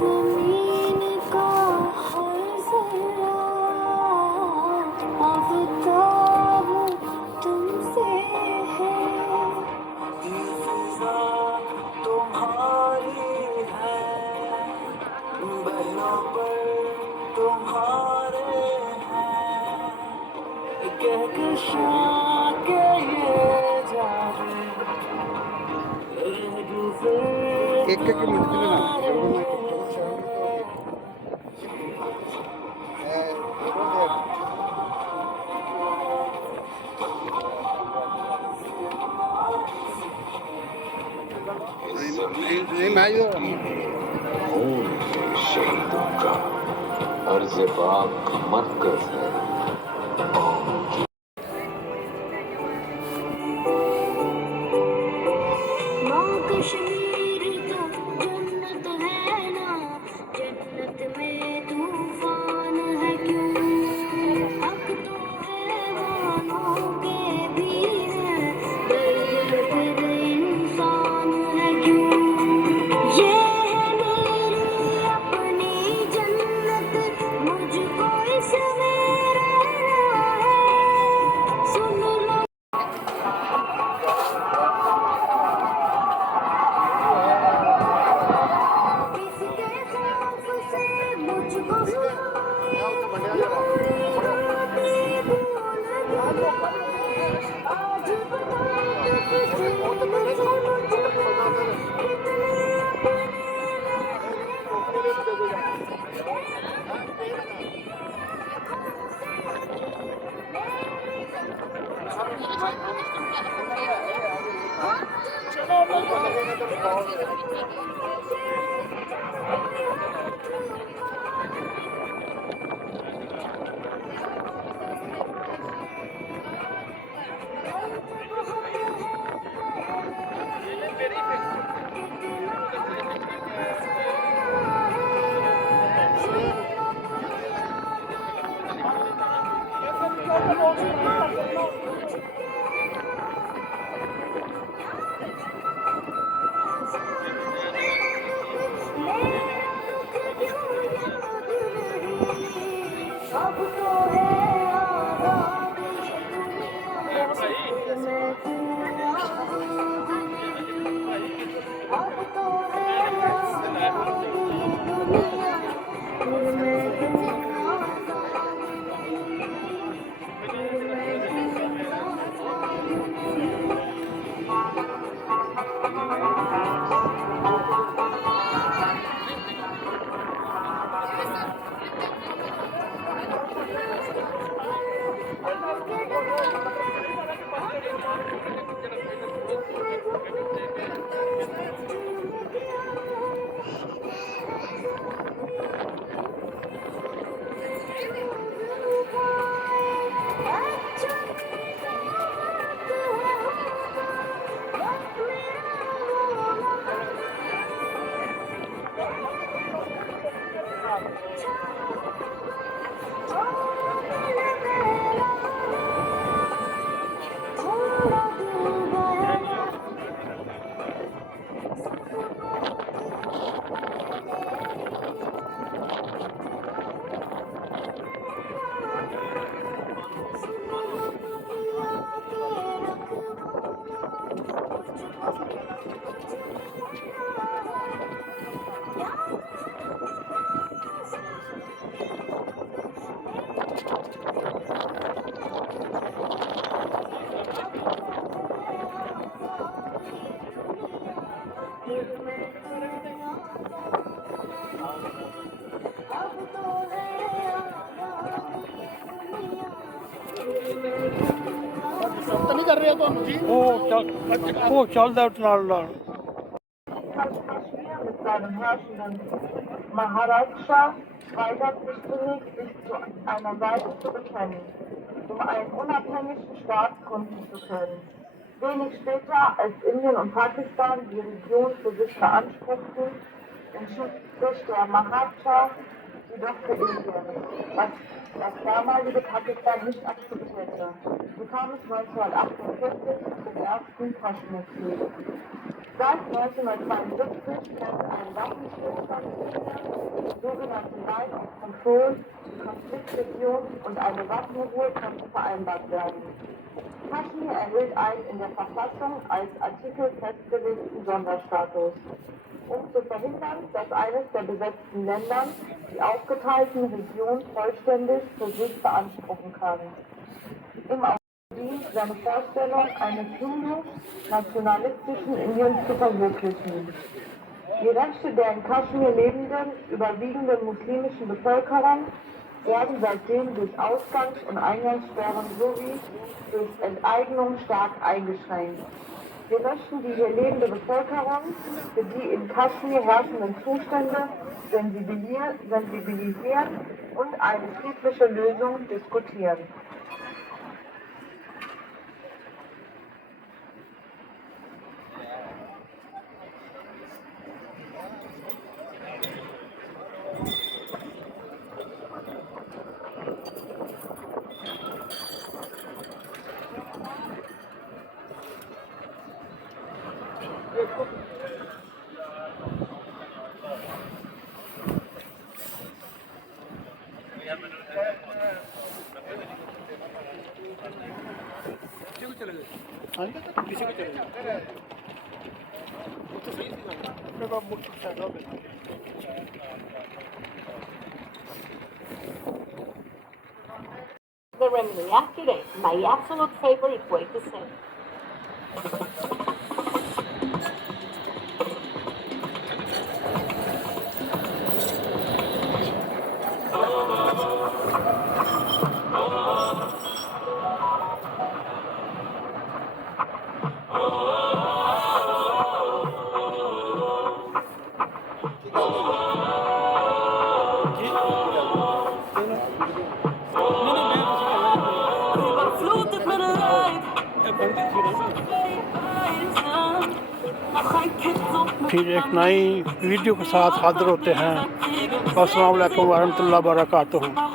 ज़मीन का हर ज़रा आफ़ताब तुमसे है, ये फ़िज़ा तुम्हारी है, बहरों पर तुम्हारे हैं, कहकशां के ये जादू কেক কেক মুড়ি দিবে না এরকম না नहीं मैं जो शहीदों का अर्ज़ पाक मरकज़ है। माँ कश्मीर तो जन्नत है ना, जन्नत में तूफान है क्यों, हक तो हैवानों के भी है, दर्द फिर इंसान है क्यों, ये है मेरी अपनी जन्नत, मुझको इसमें रहना है, सुन लो किसके खौफ से मुझको सुनाए, नूरी रोटी भूल गए, आज बता किसी मुझे मुझको कितने अब तो है आज़ाद ये दुनिया, फिर मैं क्यों आज़ाद नहीं, अब तो है आज़ाद ये दुनिया, फिर मैं क्यों आज़ाद नहीं, फिर मैं क्यों आज़ाद नहीं। नहीं कर रहे हो तुम जी वो ਚੱਲਦਾ ਨਾਲ ਨਾਲ Mit seinem herrschenden Maharaja weigert sich zunächst, sich zu einer Seite zu bekennen, um einen unabhängigen Staat gründen zu können. Wenig später, als Indien und Pakistan die Region für sich beanspruchten, entschied sich der Maharaja jedoch für Indien, was das damalige Pakistan nicht akzeptierte. So kam es 1948 zum ersten Kaschmirkrieg. Seit 1972 konnte ein Waffenstillstand in Indien, die sogenannte Line of Control, die Konfliktregion und eine Waffenruhe konnten vereinbart werden. Kaschmir erhielt einen in der Verfassung als Artikel festgelegten Sonderstatus, um zu verhindern, dass eines der besetzten Länder die aufgeteilten Regionen vollständig für sich beanspruchen kann. Im August dient seine Vorstellung eines hindu-nationalistischen Indiens zu verwirklichen. Die Rechte der in Kaschmir lebenden, überwiegenden muslimischen Bevölkerung werden seitdem durch Ausgangs- und Eingangssperren sowie durch Enteignung stark eingeschränkt. Wir möchten die hier lebende Bevölkerung für die in Kaschmir herrschenden Zustände sensibilisieren und eine friedliche Lösung diskutieren. The remedy accurate, my absolute favorite way to say. Überflutet mit Leid. फिर एक नई video के साथ हाजिर होते हैं। अस्सलाम वालेकुम वरहमतुल्लाहि वबरकातुहू।